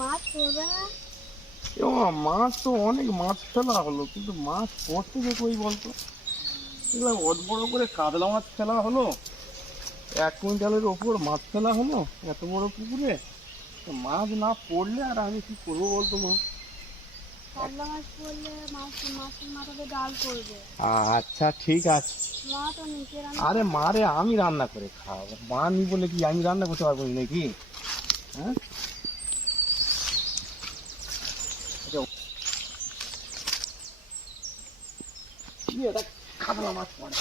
মাছ পড়বে না? মাছ তো অনেক মাছ ফেলা হলো, কিন্তু মাছ পড়তে যে কই বলতো? এগুলো অত বড় করে কাতলা মাছ ফেলা হলো, 1 কুইন্টালের ওপর মাছ ফেলা হলো এত বড় পুকুরে। তো মাছ না পড়লে আর আমি কি করবো বলতো মা? কাতলা মাছ পড়লে মাছের মাথাতে ডাল পড়বে। আচ্ছা ঠিক আছে। মা তো নিচে রান্না আরে করবে। মারে আমি রান্না করে খাওয়াবো, মা নি বলে কি আমি রান্না করতে পারবো না নাকি? হ্যাঁ, কাতলা মাছ পড়ে।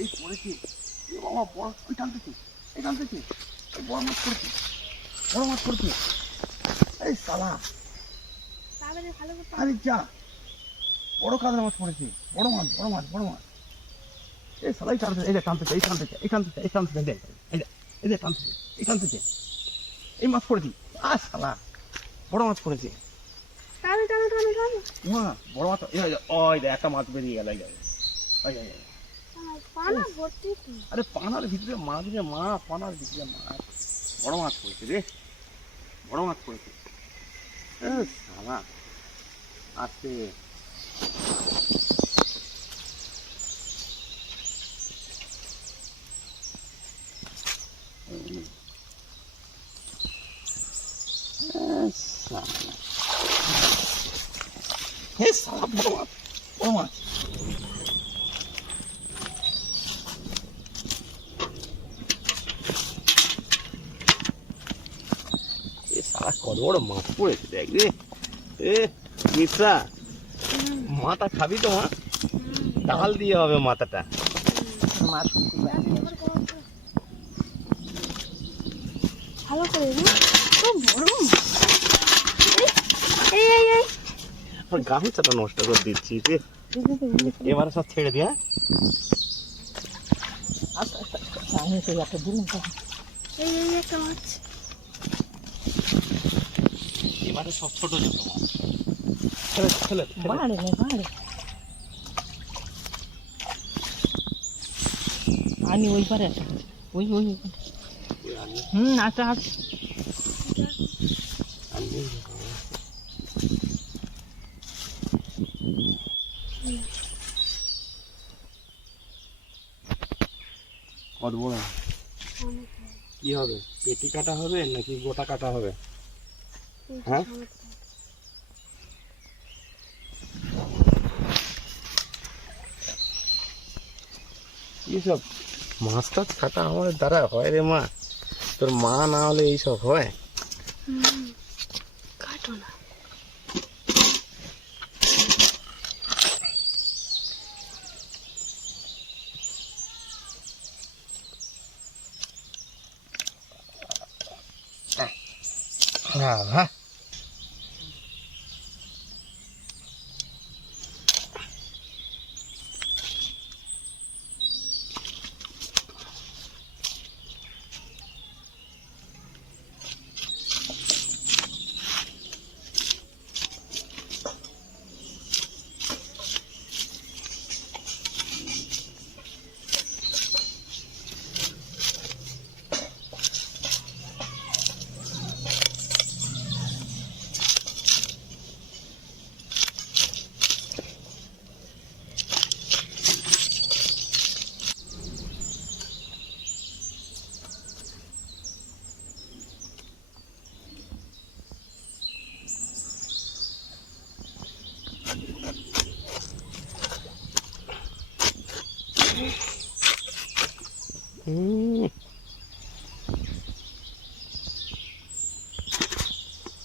এই পড়েছি, বাবা বড় ওই টানতেছি, এই টানতেছি, এই বড় মাছ পড়েছি, বড় মাছ পড়েছি। এই সালা, তাহলে ভালো করতে আরে যা, বড় কাতলা মাছ পড়েছি, বড় মাছ, বড় মাছ, বড় মাছ। এই সালা এই টানতেছে, এই যে টানতেছে, এই টানতেছে, এই টানতেছে, এই টানতেছে, এই যে টানতেছে, এই টানতেছে, এই মাছ পড়েছি। আর সালা বড় মাছ পড়েছি। টানো টানো টানো টানো। মা বড় মাছ, এই যে ওই যে একটা মাছ বেরিয়ে গেল, এই যে ওই যে, পানা ভর্তি তো। আরে পানার ভিতরে মাছ রে মা, পানার ভিতরে মাছ, বড় মাছ পড়েছে রে, বড় মাছ পড়েছে। এ শালা আছে। হে শালা বড় মাছ, বড় মাছ। এ শালা কত বড় মাছ পড়েছে দেখ রে। এ মিশ্রা, মাথা খাবি তো মা? ডাল দিয়ে হবে মাথাটা। মাছ ভালো করে না, তো বড়। এই এই এই আর গামছাটা নষ্ট করে দিচ্ছি রে। এবারে সব ছেড়ে দিয়া। এই এই একটা মাছ। এবারে সব ছোট ছোট মাছ। ছেড়ে ছেড়ে বাড়ে না বাড়ে। আমি ওই পারে একটা ওই ওই আচ্ছা আচ্ছা। কত বড় কি হবে? পেটি কাটা হবে নাকি গোটা কাটা হবে? হ্যাঁ, এইসব মাছ টাছ কাটা আমার দ্বারা হয় রে মা? তোর মা না হলে এইসব হয়? কাটো না। হ্যাঁ হ্যাঁ,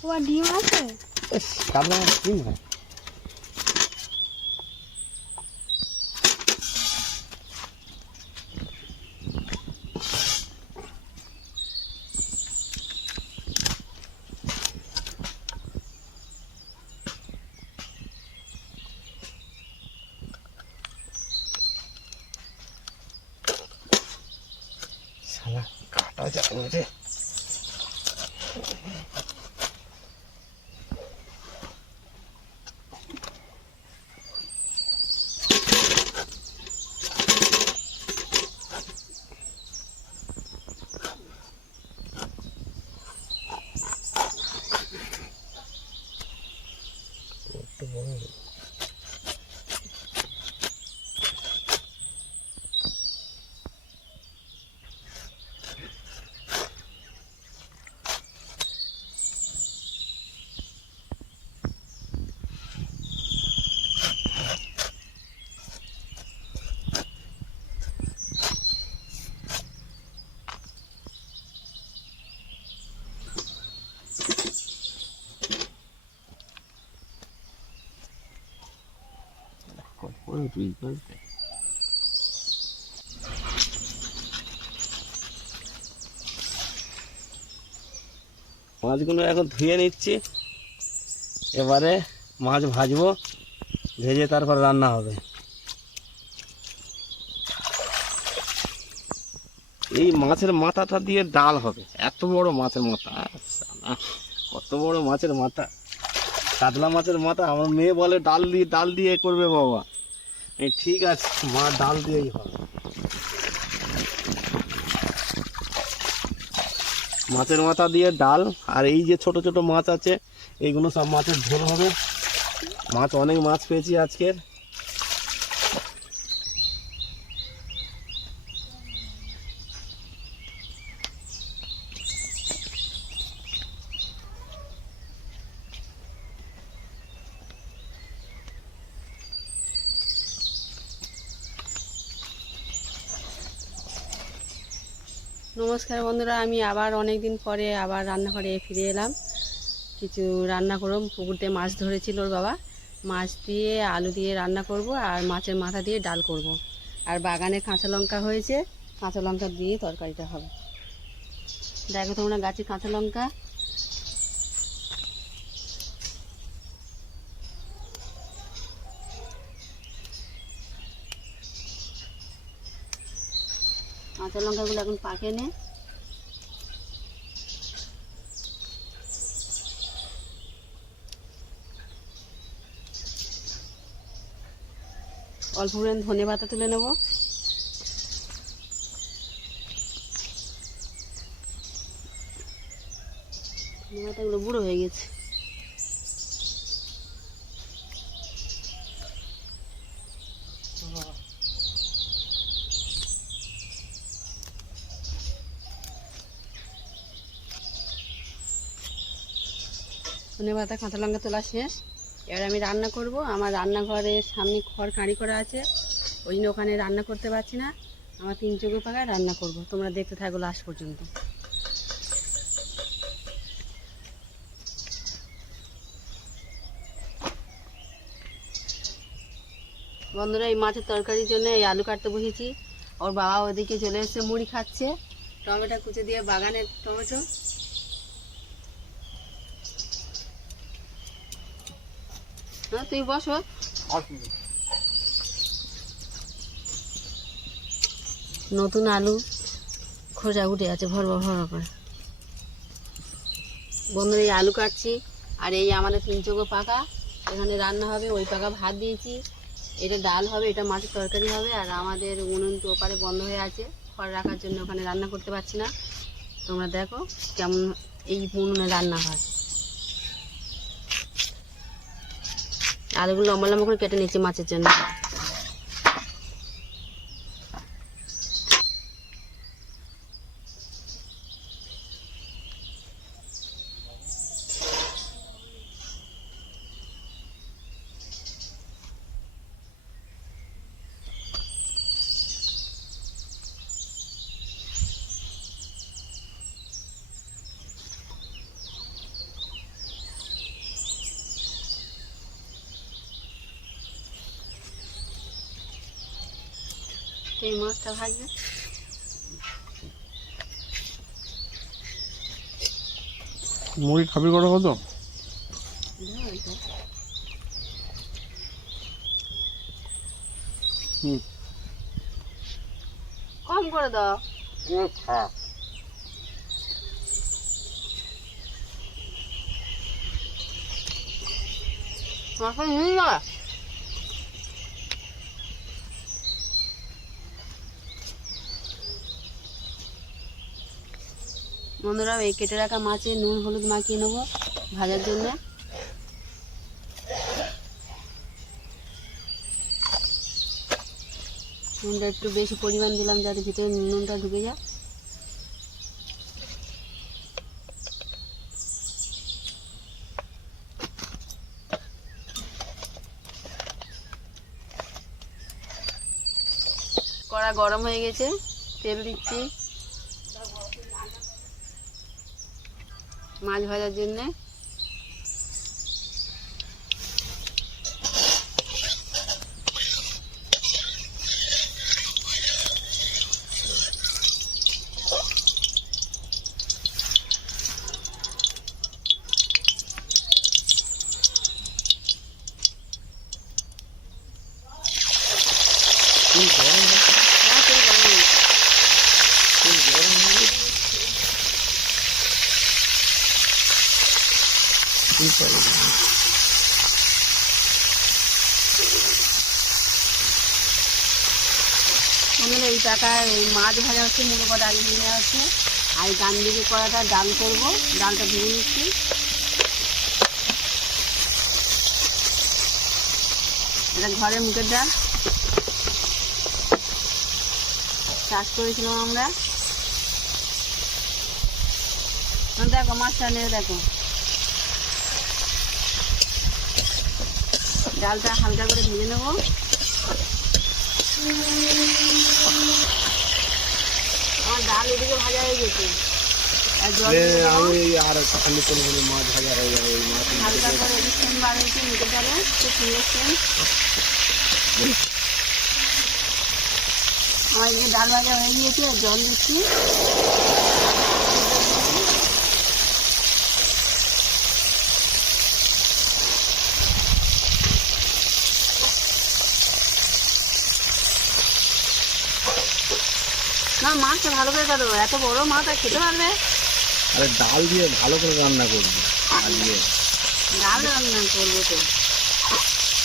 তোমার ডিম আছে? কাতলা মাছ ডিম হয়? শালা কাটা যাবে রে। মাছগুলো এখন ধুয়ে নিচ্ছি, এবারে মাছ ভাজবো, ভেজে তারপর রান্না হবে। এই মাছের মাথাটা দিয়ে ডাল হবে, এত বড় মাছের মাথা, কত বড় মাছের মাথা, কাতলা মাছের মাথা। আমার মেয়ে বলে ডাল দিয়ে করবে বাবা, এই ঠিক আছে, মা ডাল দিয়েই হবে। মাছের মাথা দিয়ে ডাল, আর এই যে ছোট ছোট মাছ আছে এইগুলো সব মাছের ঝোল হবে। মাছ অনেক মাছ পেয়েছি আজকের। নমস্কার বন্ধুরা, আমি আবার অনেক দিন পরে আবার রান্নাঘরে ফিরে এলাম। কিছু রান্না করব। পুকুরতে মাছ ধরেছিল ওর বাবা, মাছ দিয়ে আলু দিয়ে রান্না করব, আর মাছের মাথা দিয়ে ডাল করব। আর বাগানে কাঁচা লঙ্কা হয়েছে, কাঁচা লঙ্কা দিয়ে তরকারিটা হবে। দেখো তোমরা গাছে কাঁচা লঙ্কা। কাঁচা লঙ্কাগুলো এখন পাকে নে। অল্প পরিমাণ ধনে পাতা তুলে নেব। ধনে পাতাগুলো বুড়ো হয়ে গেছে। ধনে পাতা কাঁচা লঙ্কা তোলা শেষ। এবার আমি রান্না করব। আমার রান্নাঘরের সামনে খড় কাঁড়ি করা আছে, ওই জন্য ওখানে রান্না করতে পারছি না। আমার 3 চোখে পাকায় রান্না করব, তোমরা দেখতে থাকো লাস্ট পর্যন্ত। বন্ধুরা, এই মাছের তরকারির জন্য এই আলু কাটতে বসেছি। ওর বাবা ওদিকে চলে এসেছে, মুড়ি খাচ্ছে। টমেটো কুচে দিয়ে, বাগানের টমেটো। হ্যাঁ, তুই বসো। নতুন আলু খোসা উঠে আছে ভর করে। বন্ধুরা, এই আলু কাটছি, আর এই আমাদের 3 চোখো পাকা, এখানে রান্না হবে। ওই পাকা ভাত দিয়েছি, এটা ডাল হবে, এটা মাছের তরকারি হবে। আর আমাদের উনুন তো ওপারে বন্ধ হয়ে আছে, খড় রাখার জন্য ওখানে রান্না করতে পারছি না। তোমরা দেখো কেমন এই উনুনে রান্না হয়। আলুগুলো লম্বা লম্বা করে কেটে নিচ্ছি মাছের জন্য। এই মাছটা ভাজবে। মুড়ি খাবি কত কত? কম করে দাও। মাথা নিয়ে যা। বন্ধুরা, এই কেটে রাখা মাছে নুন হলুদ মাখিয়ে নেবো ভাজার জন্য। নুনটা একটু বেশি পরিমাণ দিলাম, যাতে ভিতরে নুনটা ঢুকে যায়। কড়া গরম হয়ে গেছে, তেল দিচ্ছি মাছ ভাজার জন্যে। বন্ধুরা এই টাকায় মাছ ভাজা হচ্ছে, মুড়ো কটা আলু ভেজে নেওয়া হচ্ছে, আর ডান দিকে কড়াটা ডাল করবো, ডালটা ধুয়ে নিচ্ছি। এটা ঘরের মুখের ডাল, চাষ করেছিলাম আমরা। দেখো মাছটা নিয়ে দেখো, ডালটা হালকা করে ভেজে নেবো। আমার ডাল এদিকে ভাজা হয়ে গেছে, আর জল দিয়ে দেবো। মাছ ভাজা হয়ে যাবে, ওই মাছ হালকা করে এদিক সেন বার হয়েছে মুখের ডালে, খুব সুন্দর সেন। আমার এদিকে ডাল ভাজা হয়ে গিয়েছে, জল দিচ্ছি। না মাছটা ভালো করে কাটো, এত বড় মাছ আর খেতে পারবে? আরে ডাল দিয়ে ভালো করে রান্না করবো আজকে। ডাল রান্না করবো তো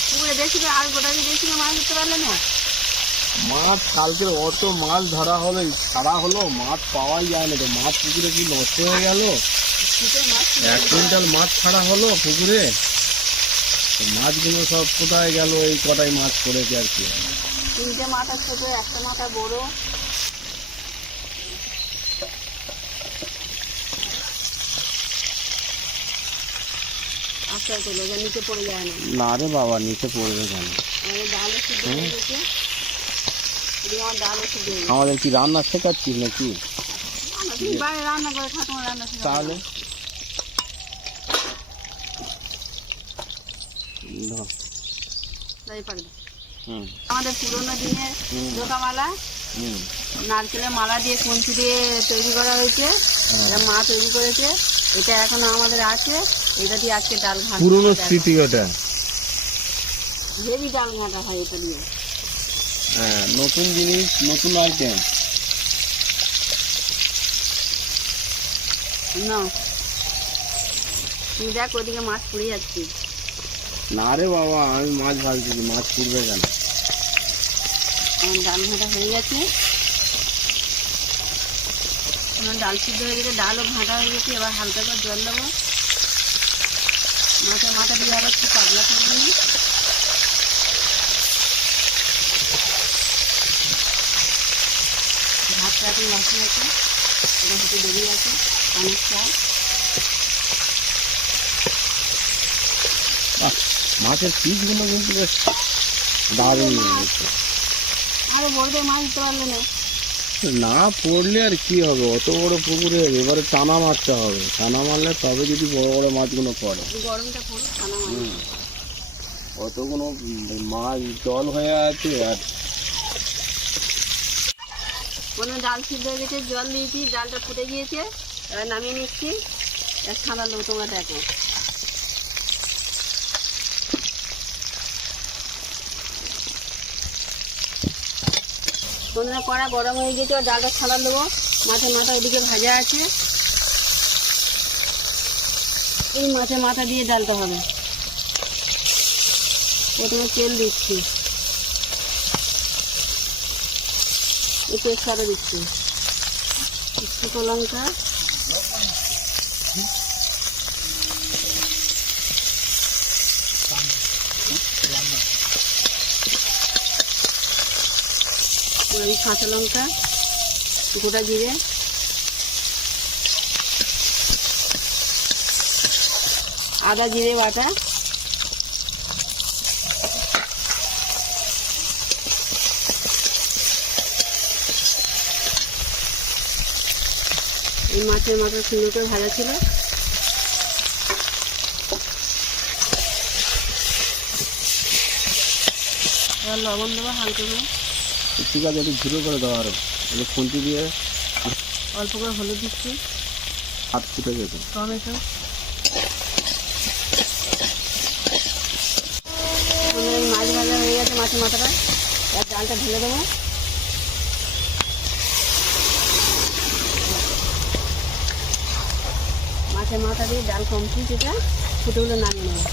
পুকুরে দেখছিবে, আর গোটা দিয়ে দেখছিবে মাছ ধরতে পারলে না। মাছ কালকের অত মাছ ধরা হলো, ছাড়া হলো, মাছ পাওয়াই যায় না তো। মাছ পুকুরে কি নষ্ট হয়ে গেল? শীতের মাছ 1 কুইন্টাল মাছ ছাড়া হলো পুকুরে, তো মাছগুলো সব কোথায় গেল? এই কটাই মাছ পড়েছে আর কি। 3টে মাথা ছোট, একটা মাথা বড়। আস্তে আস্তে লেগে নিচে পড়ে যায় না। না রে বাবা, নিচে পড়বে কেন? আমাদের ডালও সিদ্ধ হয়ে গেছে, এদিকে আমার ডালও সিদ্ধ হয়ে গেছে। আমাদের কি রান্না শেখাচ্ছিস নাকি? তুমি বাইরে রান্না করে খা, তোমার রান্না শেখাবো। তাহলে তাই পারবে। হুম আমাদের পুরোনো দিনের দোকামালা, নারকেলের মালা দিয়ে কঞ্চি দিয়ে তৈরি করা হয়েছে, এটা মা তৈরি করেছে। এটা এখনো আমাদের আছে, এটা দিয়ে আজকে ডাল ঘাঁটা। পুরনো স্মৃতি ওটা। হেভি ডাল ঘাঁটা হয় এটা দিয়ে। হ্যাঁ, নতুন জিনিস, নতুন আইটেম। না তুমি দেখ ওইদিকে মাছ পুড়ে যাচ্ছি। না রে বাবা, আমি মাছ ভাজছি, মাছ পুড়বে কেন? আমার ডাল ঘাঁটা হয়ে গেছে, আমার ডাল সিদ্ধ হয়ে গেছে, ডালও ঘাঁটা হয়ে গেছে। এবার হালকা করে জল দেবো, মাথা দিয়ে আবার একটু পাতলা করে দিই। ভাতটা এখন লাসি আছে, এটা হতে দেরি আছে অনেক চাল। মাছের পিসগুলো কিন্তু বেশ দারুণ হয়েছে। আরে বড়দের মাছ দিতে পারলে না। না পড়লে আর কি হবে, অত বড় পুকুরে এবারে টানা মারতে হবে। টানা মারলে তবে যদি বড় বড় মাছগুলো পড়ে। গরমটা পড়ো, ছানা মাছ। অতগুলো মাছ জল হয়ে আছে। আর ডাল সিদ্ধ হয়ে গেছে, জল দিয়েছি, ডালটা ফুটে গিয়েছে, এবার নামিয়ে নিচ্ছি। এক ঠান্ডা লোক তোমরা দেখো। বন্ধুরা কড়া গরম হয়ে গেছে, ডালটা ছাড়া দেবো। মাথা ওদিকে ভাজা আছে, এই মাছের মাথা দিয়ে ডালতে হবে। প্রথমে তেল দিচ্ছি, এই তেজপাতা দিচ্ছি, শুকনো লঙ্কা, কাঁচা লঙ্কা, গোটা জিরে, আদা জিরে বাটা, এই মাছের মাথা সুন্দর করে ভাজা ছিল। এবার লবণ দেবো হালকা করে, ঠিক আছে, একটু ঝুড়ো করে দেওয়া আরো, একটু খুন্তি দিয়ে অল্প করে হলুদ দিচ্ছি, হাত ফুটে যেত। টমেটো, মাছ ভাজা হয়ে গেছে, মাছের মাথাটা আর ডালটা ঢেলে দেবো। মাছের মাথা দিয়ে ডাল কমপ্লিট। এটা ফুটে উঠলে নামিয়ে নেবো।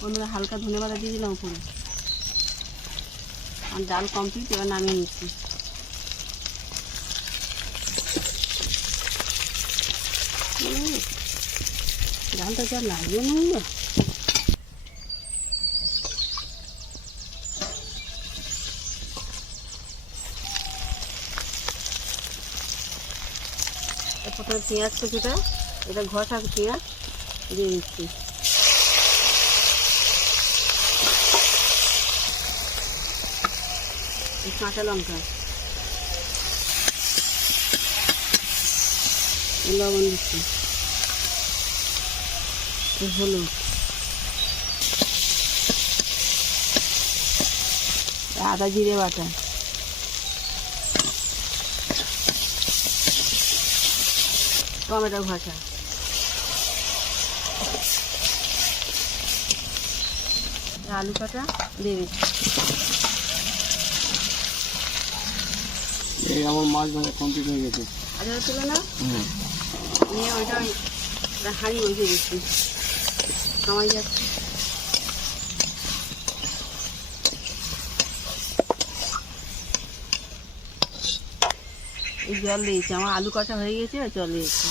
বন্ধুরা হালকা ধনেপাতা দিয়ে দিলাম উপরে। আর ডাল কমপ্লিট, এবার নামিয়ে নিচ্ছি। ডালটা যা লাগিয়ে নেব। প্রথমে পেঁয়াজ কুচিটা, এটা ঘষা পেঁয়াজ দিয়ে দিচ্ছি। কাঁচা লঙ্কা, লবণ দিচ্ছি, হলুদ, আদা জিরে বাটা, টমেটো ঘষা, আলু কাটা দিয়ে দিচ্ছি। এই আমার মাছ ভাজা কমপ্লিট হয়ে গেছে। আদা তুলে না নিয়ে ওইটা হাঁড়ি বসিয়ে দিচ্ছি, সময় যাচ্ছে। এই জল দিয়েছি, আমার আলু কাটা হয়ে গেছে, আর জল দিয়েছি।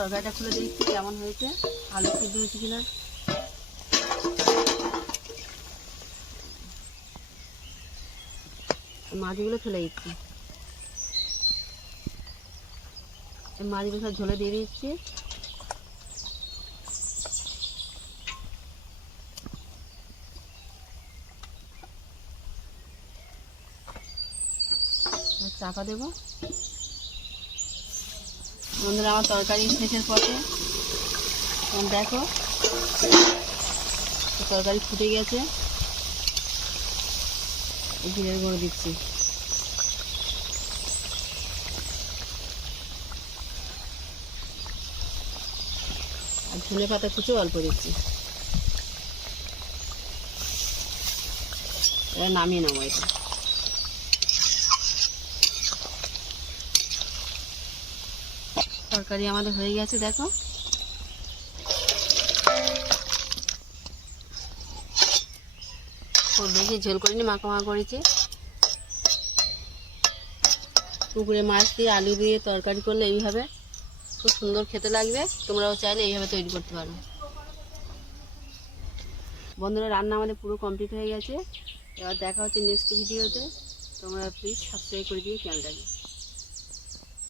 তরকারিটা খুলে দেখছি কেমন হয়েছে, আলু সিদ্ধ হয়েছে কিনা। মাছগুলো ফেলে দিচ্ছি, মাছগুলো সব ঝোলে দিয়ে দিচ্ছি। চাপা দেবো। বন্ধুরা আমার তরকারি শেষের পথে, দেখো তরকারি ফুটে গেছে। জিরের গুঁড়ো দিচ্ছি, আর ধনে পাতা কুচো অল্প দিচ্ছি। এবার নামিয়ে নেবো এটা। তরকারি আমাদের হয়ে গেছে, দেখো। বেশি ঝোল করিনি, মাখা মাখা করেছি। পুকুরে মাছ দিয়ে আলু দিয়ে তরকারি করলে এইভাবে খুব সুন্দর খেতে লাগবে। তোমরাও চাইলে এইভাবে তৈরি করতে পারো। বন্ধুরা রান্না আমাদের পুরো কমপ্লিট হয়ে গেছে। এবার দেখা হচ্ছে নেক্সট ভিডিওতে। তোমরা প্লিজ সাবস্ক্রাইব করে দিও চ্যানেলটাকে।